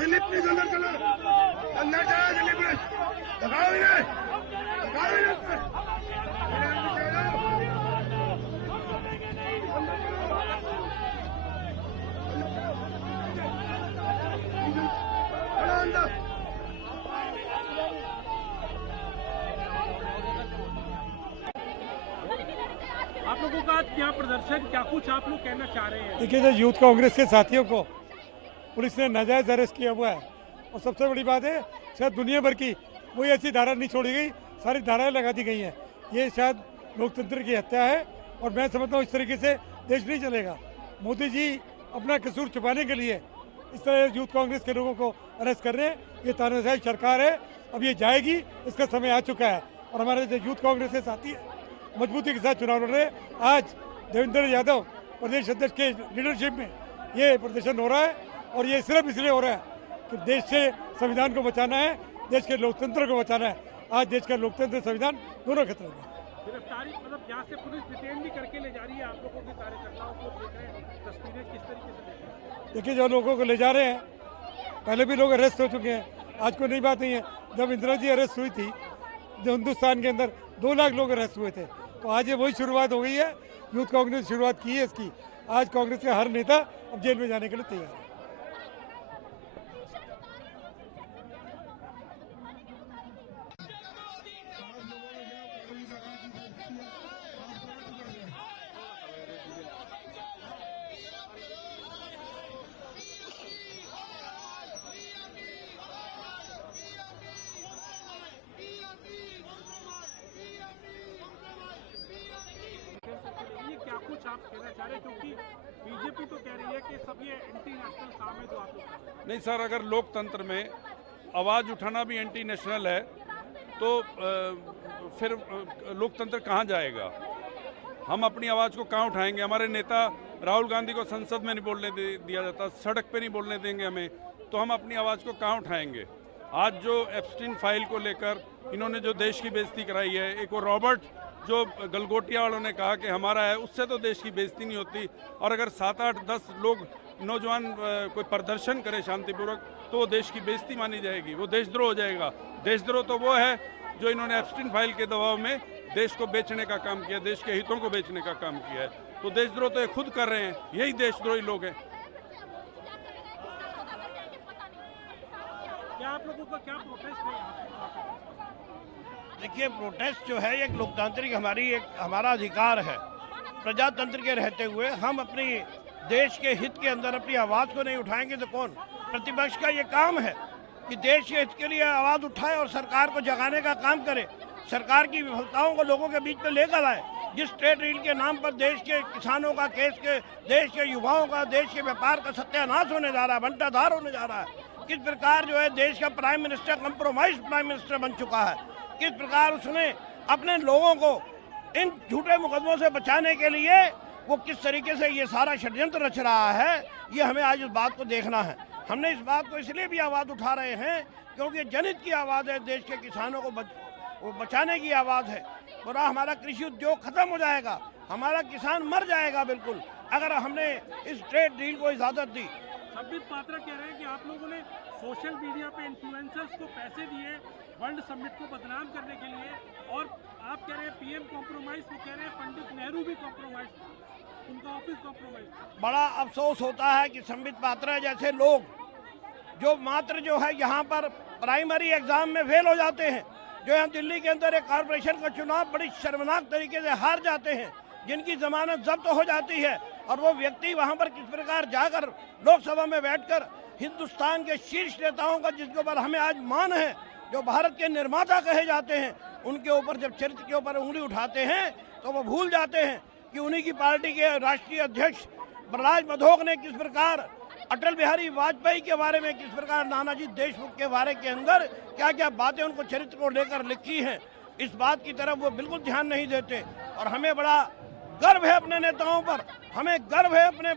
Dilip please अंदर चलो, अंदर जाओ दिलीप प्लीज, लगाओ इन्हें, लगाओ इन्हें। आप लोगों का क्या प्रदर्शन, क्या कुछ आप लोग कहना चाह रहे हैं? देखिए, जो यूथ कांग्रेस के साथियों को पुलिस ने नाजायज अरेस्ट किया हुआ है, और सबसे बड़ी बात है शायद दुनिया भर की कोई ऐसी धारा नहीं छोड़ी गई, सारी धाराएं लगा दी गई हैं। ये शायद लोकतंत्र की हत्या है, और मैं समझता हूँ इस तरीके से देश नहीं चलेगा। मोदी जी अपना कसूर छुपाने के लिए इस तरह यूथ कांग्रेस के लोगों को अरेस्ट कर रहे हैं। ये तानाशाही सरकार है, अब ये जाएगी, इसका समय आ चुका है। और हमारे जो यूथ कांग्रेस के साथी है मजबूती के साथ चुनाव लड़ रहे हैं। आज देवेंद्र यादव प्रदेश अध्यक्ष के लीडरशिप में ये प्रदर्शन हो रहा है, और ये सिर्फ इसलिए हो रहा है कि देश से संविधान को बचाना है, देश के लोकतंत्र को बचाना है। आज देश का लोकतंत्र संविधान दोनों खतरे में। गिरफ्तारी मतलब यहाँ से पुलिस डिटेन भी करके ले जा रही है आप लोगों के कार्यकर्ताओं को, देख रहे हैं तस्वीरें किस तरीके से देख रहे हैं? देखिए, जो लोगों को ले जा रहे हैं, पहले भी लोग अरेस्ट हो चुके हैं, आज कोई नई बात नहीं है। जब इंदिरा जी अरेस्ट हुई थी, जो हिंदुस्तान के अंदर 2 लाख लोग अरेस्ट हुए थे, तो आज ये वही शुरुआत हो गई है। यूथ कांग्रेस शुरुआत की है इसकी। आज कांग्रेस का हर नेता अब जेल में जाने के लिए तैयार है। क्या कुछ आप कहना चाह रहे हैं, क्योंकि बीजेपी तो कह रही है कि सब ये एंटी नेशनल काम है जो आप लोग कर रहे हैं? नहीं सर, अगर लोकतंत्र में आवाज़ उठाना भी एंटी नेशनल है तो फिर लोकतंत्र कहाँ जाएगा? हम अपनी आवाज़ को कहाँ उठाएंगे? हमारे नेता राहुल गांधी को संसद में नहीं बोलने दिया जाता, सड़क पे नहीं बोलने देंगे हमें, तो हम अपनी आवाज़ को कहाँ उठाएंगे? आज जो एप्स्टीन फाइल को लेकर इन्होंने जो देश की बेइज्जती कराई है, एक वो रॉबर्ट जो गलगोटिया वालों ने कहा कि हमारा है, उससे तो देश की बेइज्जती नहीं होती। और अगर 7, 8, 10 लोग नौजवान कोई प्रदर्शन करे शांतिपूर्वक, तो वो देश की बेइज्जती मानी जाएगी, वो देशद्रोह हो जाएगा। देशद्रोह तो वो है जो इन्होंने एप्स्टीन फाइल के दबाव में देश को बेचने का काम किया, देश के हितों को बेचने का काम किया है। तो देशद्रोह तो ये खुद कर रहे हैं, यही देशद्रोही लोग हैं। क्या आप लोगों का क्या प्रोटेस्ट है यहाँ पे? देखिए, प्रोटेस्ट जो है एक लोकतांत्रिक हमारा अधिकार है। प्रजातंत्र के रहते हुए हम अपनी देश के हित के अंदर अपनी आवाज़ को नहीं उठाएंगे तो कौन? प्रतिपक्ष का ये काम है कि देश के हित के लिए आवाज़ उठाए और सरकार को जगाने का काम करे, सरकार की विफलताओं को लोगों के बीच में लेकर आए। जिस ट्रेड डील के नाम पर देश के किसानों का, देश के युवाओं का, देश के व्यापार का सत्यानाश होने जा रहा है, बंटाधार होने जा रहा है, किस प्रकार जो है देश का prime minister compromise prime minister बन चुका है, किस प्रकार उसने अपने लोगों को इन झूठे मुकदमों से बचाने के लिए वो किस तरीके से ये सारा षड्यंत्र रच रहा है, ये हमें आज इस बात को देखना है। हमने इस बात को इसलिए भी आवाज़ उठा रहे हैं क्योंकि जनहित की आवाज़ है, देश के किसानों को बचाने की आवाज़ है। पूरा हमारा कृषि उद्योग खत्म हो जाएगा, हमारा किसान मर जाएगा बिल्कुल, अगर हमने इस ट्रेड डील को इजाज़त दी। संबित पात्रा कह रहे हैं कि आप लोगों ने सोशल मीडिया पे इन्फ्लुएंसर्स को पैसे दिए वर्ल्ड समिट को बदनाम करने के लिए, और आप कह रहे हैं पीएम कॉम्प्रोमाइज, वो कह रहे हैं पंडित नेहरू भी कॉम्प्रोमाइज, उनका ऑफिस कॉम्प्रोमाइज। बड़ा अफसोस होता है कि संबित पात्रा जैसे लोग जो मात्र जो है यहाँ पर प्राइमरी एग्जाम में फेल हो जाते हैं, जो यहाँ दिल्ली के अंदर एक कॉर्पोरेशन का चुनाव बड़ी शर्मनाक तरीके से हार जाते हैं, जिनकी जमानत जब्त हो जाती है, और वो व्यक्ति वहाँ पर किस प्रकार जाकर लोकसभा में बैठकर हिंदुस्तान के शीर्ष नेताओं का, जिसके ऊपर हमें आज मान है, जो भारत के निर्माता कहे जाते हैं, उनके ऊपर जब चरित्र के ऊपर उंगली उठाते हैं तो वो भूल जाते हैं कि उन्हीं की पार्टी के राष्ट्रीय अध्यक्ष प्रहलाद मधोक ने किस प्रकार अटल बिहारी वाजपेयी के बारे में, किस प्रकार नानाजी देशमुख के बारे के अंदर क्या क्या बातें उनको चरित्र को लेकर लिखी हैं, इस बात की तरफ वो बिल्कुल ध्यान नहीं देते। और हमें बड़ा गर्व है अपने नेताओं पर, हमें गर्व है अपने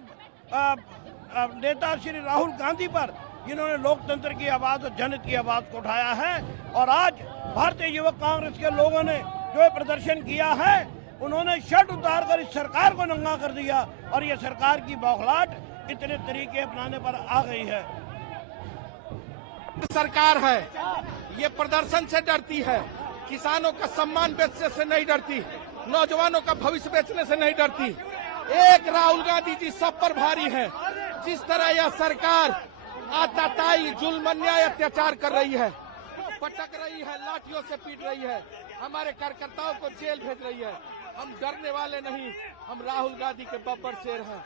नेता श्री राहुल गांधी पर, जिन्होंने लोकतंत्र की आवाज़ और जनहित की आवाज़ को उठाया है। और आज भारतीय युवक कांग्रेस के लोगों ने जो प्रदर्शन किया है, उन्होंने शर्ट उतार कर इस सरकार को नंगा कर दिया, और ये सरकार की बौखलाहट इतने तरीके अपनाने पर आ गई है। सरकार है, ये प्रदर्शन से डरती है, किसानों का सम्मान बेचने से नहीं डरती, नौजवानों का भविष्य बेचने से नहीं डरती। एक राहुल गांधी जी सब पर भारी है। जिस तरह यह सरकार आताताई जुल्म अन्याय अत्याचार कर रही है, पटक रही है, लाठियों से पीट रही है, हमारे कार्यकर्ताओं को जेल भेज रही है, हम डरने वाले नहीं। हम राहुल गांधी के बब्बर शेर हैं।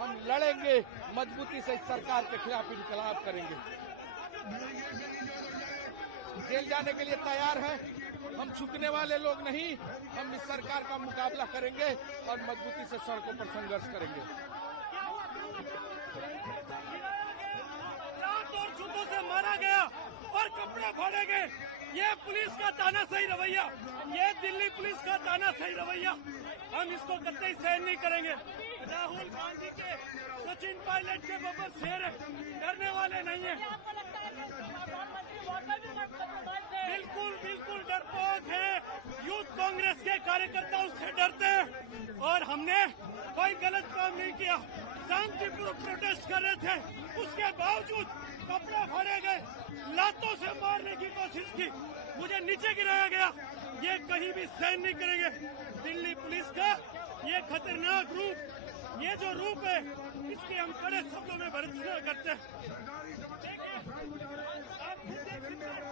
हम लड़ेंगे, मजबूती से इस सरकार के खिलाफ इनकलाब करेंगे। जेल जाने के लिए तैयार हैं। हम झुकने वाले लोग नहीं। हम इस सरकार का मुकाबला करेंगे और मजबूती से सड़कों पर संघर्ष करेंगे। और जूतों से मारा गया और कपड़े फाड़े गए। ये पुलिस का तानाशाही रवैया, ये दिल्ली पुलिस का तानाशाही रवैया, हम इसको कतई सहन नहीं करेंगे। राहुल गांधी के सचिन पायलट के बब्बर शेर है, डरने वाले नहीं है। बिल्कुल बिल्कुल डरपोक है। यूथ कांग्रेस के कार्यकर्ता उससे डरते हैं और हमने कोई गलत काम नहीं किया। शांतिपूर्वक प्रोटेस्ट कर रहे थे, उसके बावजूद कपड़े फाड़े गए, लातों से मारने की कोशिश की, मुझे नीचे गिराया गया। ये कहीं भी सहन नहीं करेंगे। दिल्ली पुलिस का ये खतरनाक रूप, ये जो रूप है, इसके हम कड़े शब्दों में भर्त्सना करते हैं। देखिए, आप खुद देख सकते हैं।